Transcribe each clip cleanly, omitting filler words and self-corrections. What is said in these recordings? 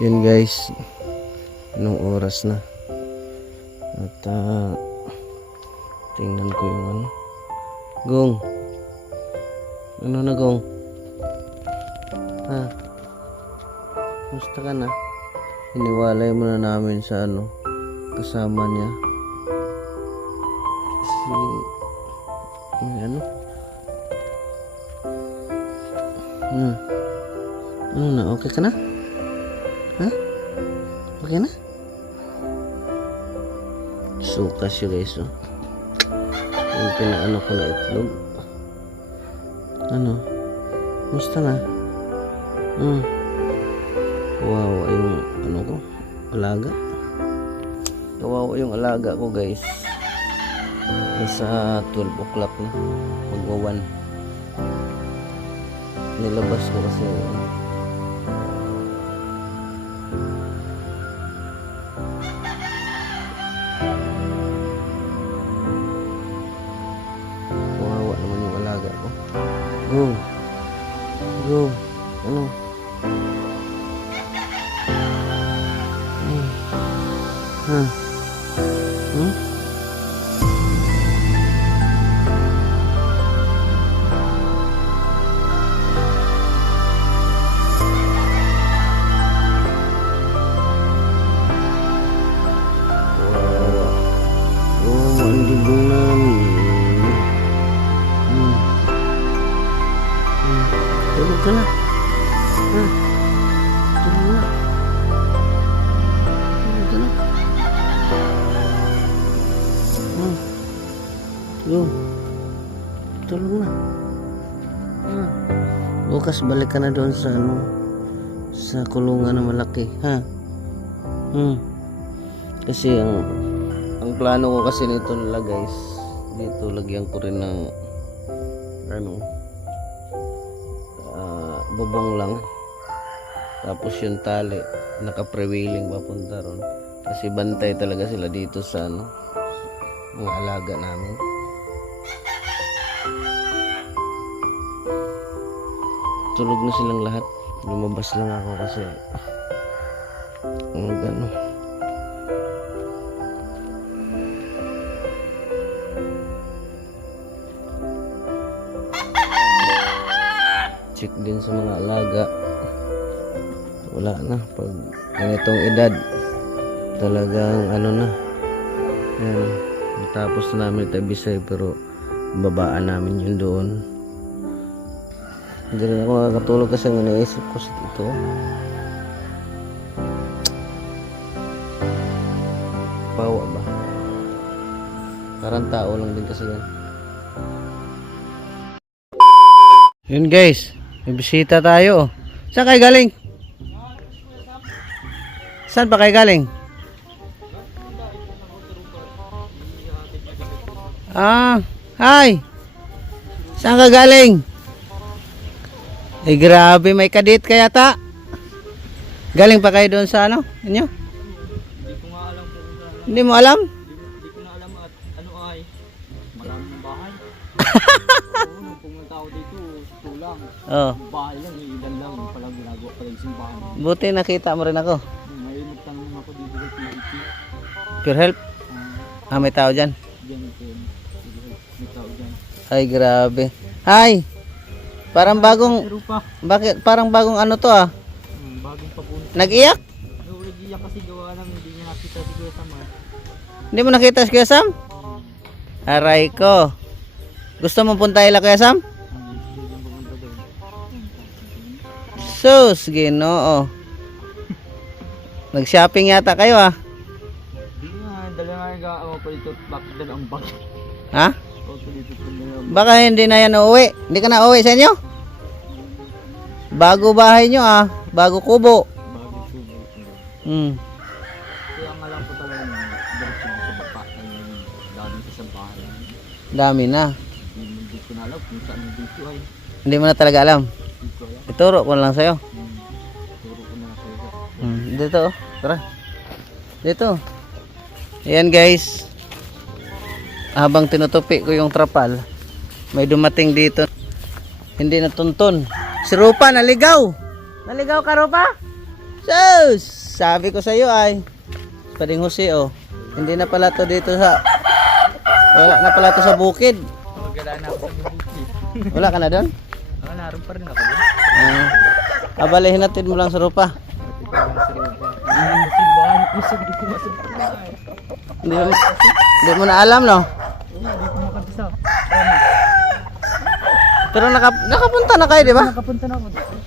Yun guys, anong oras na? At tingnan ko yung ano. Gong, ano na Gong? Ha? Musta ka na? Iniwalay mo na namin sa ano, kasama niya. Kasi may ano? Ano na? Okay ka na? Ha? Okay na? Suka siya guys, oh. Yung pinaano ko na itlog. Ano? Musta na? Kawawa yung ano ko, alaga. Kawawa yung alaga ko guys. Nasa 12 o'clock na, magwa 1. Nilabas ko kasi kawawa naman yung alaga ko. Go. Ano? Tulog ka na. Tulog na. Tulog ka na. Tulog na. Bukas balik ka na doon sa ano, sa kulungan na malaki, ha? Kasi ang plano ko kasi nito nila guys, dito lagyan ko rin ng ano, bubong lang, tapos yung tali naka-prevailing papunta ron, kasi bantay talaga sila dito sa ano, mga alaga namin. Tulog na silang lahat, lumabas lang ako kasi ano, check din sa mga alaga. Wala na pag ganitong edad, talagang ano na yan, tapos na namin Tabisay pero babaan namin yun doon. Hindi rin ako nakakatulog kasi naisip ko sa ito, pawa ba, parang tao lang din kasi yan. Yun guys, may bisita tayo. Saan kayo galing? Saan pa kayo galing? Hi! Saan ka galing? Eh grabe, may kadit kaya ta. Galing pa kayo doon sa ano? Inyo? Hindi ko nga alam kung saan. Hindi mo alam? Hindi ko na alam at ano ay maraming bahay. Nung pumunta ako dito, tulang. Oh. Bahay lang, ilan lang. Palang ginagawa pala yung simbahan. Buti nakita mo rin ako. Ngayon nagtanong ako dito sa PIT. Pure help? May tao dyan? Diyan ito. May tao dyan. Ay grabe. Hi! Parang bagong, Pero pa. bakit parang bagong ano to ah? Bagong papunta. Nag-iyak? Nag-iyak kasi gawa ng hindi niya nakita si Kuya Sam. Hindi mo nakita si Kuya Sam? Aray ko. Gusto mo punta ila Kuya Sam? Hindi lang pumunta doon. Sus, Ginoo. Nag-shopping yata kayo ah. Hindi nga, dala nga yung gaawa pa dito. Bakit dala ang bag? Ha? O, dito dala ang Baka hindi na yan uuwi. Hindi ka na uuwi sa inyo? Bago bahay nyo ah. Bago kubo. bagong subo. Kaya nga lang po talaga yung diretso sa baka dami sa bahay. Dami na. Hindi ko na alam kung saan yung dito ay. Hindi mo na talaga alam. Hindi ko alam. Ituro ko lang sa'yo. Turo ko na sa'yo. Dito oh. Tara. Dito. Ayan guys. Habang tinutupi ko yung trapal, may dumating dito. Hindi natuntun. Si Rupa naligaw. Naligaw ka Rupa? Sus! Sabi ko sa iyo ay Pading Jose oh. Hindi na pala to dito sa wala na pala to sa bukid. Magala na ako sa bukid. Wala ka na doon? Naroon pa rin ako doon. Abalihin natin mo lang sa rupa. Simbahan ko sa dito masuk. Hindi mo na alam no? Hindi ko makapisa. Pero nakapunta na kayo, di ba? Nakapunta na ako dito.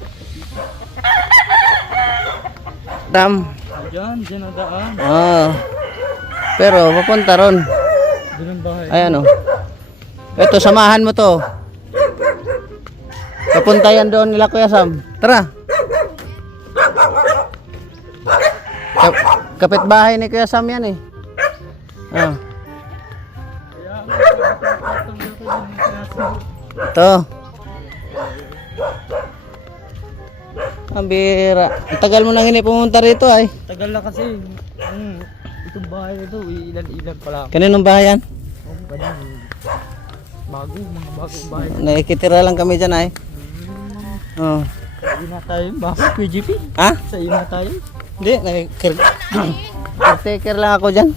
Dam. Diyan ang daan. Pero papunta ron. Doon ang bahay. Ayan oh. Ito, samahan mo to. Papunta yan doon nila Kuya Sam. Tara. Kapitbahay ni Kuya Sam yan eh. Ito. Ang bira. Ang tagal mo nang hindi pumunta rito ay. Tagal na kasi. Itong bahay na ito, ilan-ilan pa lang. Kaninong bahay yan? Mga bagong bahay. Nakikitira lang kami dyan ay. Sa iyo na tayo. Bakit PGP? Ha? Sa iyo na tayo. Hindi, caretaker lang ako dyan.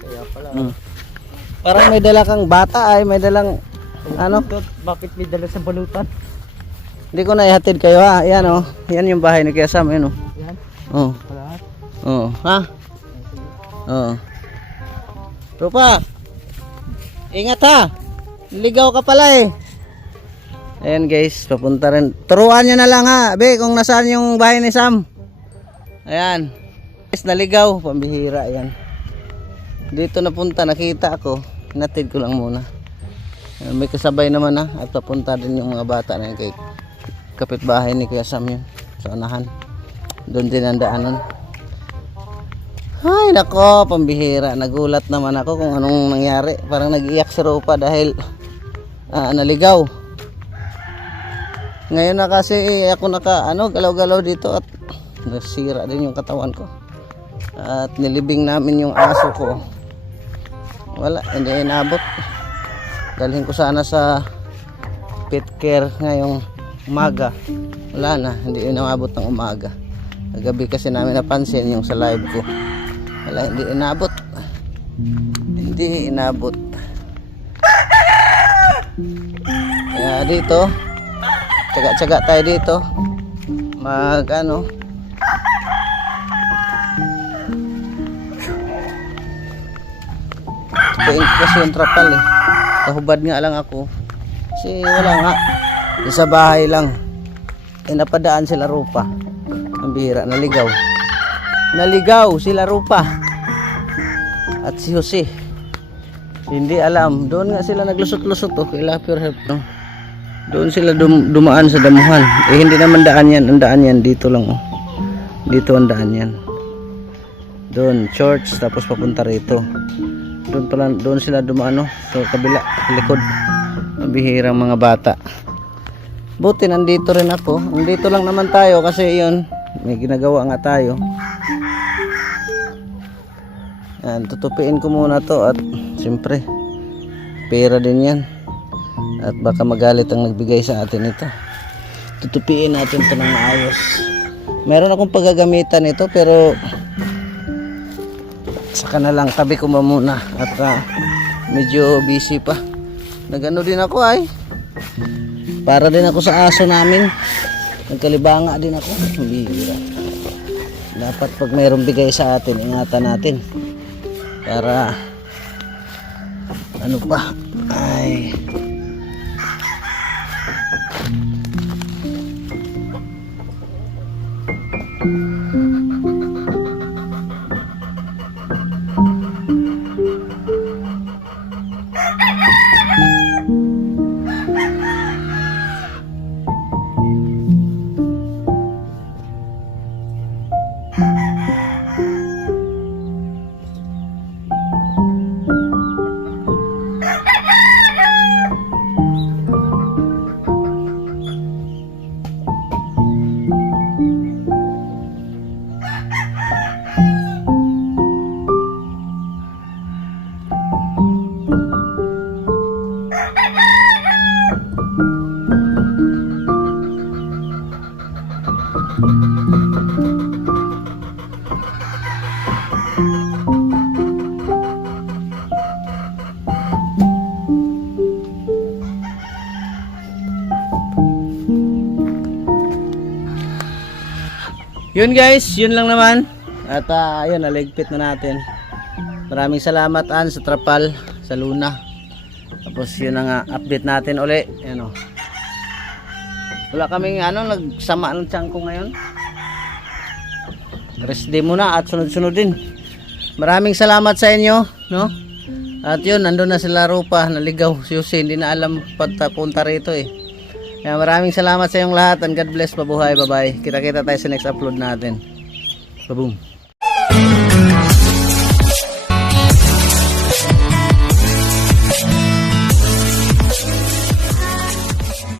Kaya pala. Parang may dala kang bata ay, may dalang ano? Bakit may dala sa balutan? Hindi ko na ihatid kayo ha. Ayan oh. Yan yung bahay ni Kuya Sam. Ayan oh. Yan. Oh. Lahat. Oh. Ha? Oh. Rupa. Ingat ha. Ligaw ka pala eh. Ayan guys, papunta rin. Turuan nyo na lang ha. Be, kung nasaan yung bahay ni Sam. Ayan. Guys, naligaw. Pambihira yan. Dito napunta, nakita ako. Hinatid ko lang muna. May kasabay naman ha. At papunta din yung mga bata na yun kay kapitbahay ni Kuya Sam yun. Sa unahan. Doon din ang daanan. Ay nako, pambihira. Nagulat naman ako kung anong nangyari. Parang nag-iyak si Rupa dahil naligaw. Ngayon na kasi ako galaw-galaw dito at nasira din yung katawan ko. At nilibing namin yung aso ko. Wala, hindi inabot. Dalhin ko sana sa pet care ngayong umaga. Wala na, hindi inabot ng umaga. Nagabi kasi namin napansin yung sa live ko. Wala, hindi inabot. Hindi inabot. Kaya dito, tsaga-tsaga tayo dito. Tupuin ko kasi yung trapal eh. Kahubad nga lang ako. Kasi wala nga. Sa bahay lang. Napadaan sila Rupa. Ang bihira, naligaw. Naligaw sila Rupa. At si Jose. Hindi alam. Doon nga sila naglusot-lusot oh. Kila pure help no. Doon sila dumaan sa damuhan. Eh hindi naman daan yan. Ang daan yan dito lang oh. Dito ang daan yan. Doon church tapos papunta rito. Doon sila dumaan oh. So kabila, likod. Mabihirang mga bata. Buti nandito rin ako. Nandito lang naman tayo kasi yun, may ginagawa nga tayo. Yan, tutupiin ko muna to at siyempre pera din yan. At baka magalit ang nagbigay sa atin ito. Tutupiin natin to ng maayos. Meron akong paggagamitan ito pero saka na lang, tabi ko muna at medyo busy pa. Nagano din ako ay. Para din ako sa aso namin. Nagkalibanga din ako. Bihira. Dapat pag mayroong bigay sa atin, ingatan natin. Para ano pa? Ay. Yun guys, yun lang naman. At ayun, naligpit na natin. Maraming salamat An sa trapal, sa Luna. Tapos yun ang update natin uli. Ayan o. Wala kaming nagsama ng tiyan ko ngayon. Rest day muna at sunod-sunod din. Maraming salamat sa inyo, no? At yun, nandun na sila Rupa, naligaw. Si Jose, hindi na alam punta rito eh. Kaya maraming salamat sa inyong lahat and God bless, mabuhay, bye-bye. Kita-kita tayo sa next upload natin. Baboom.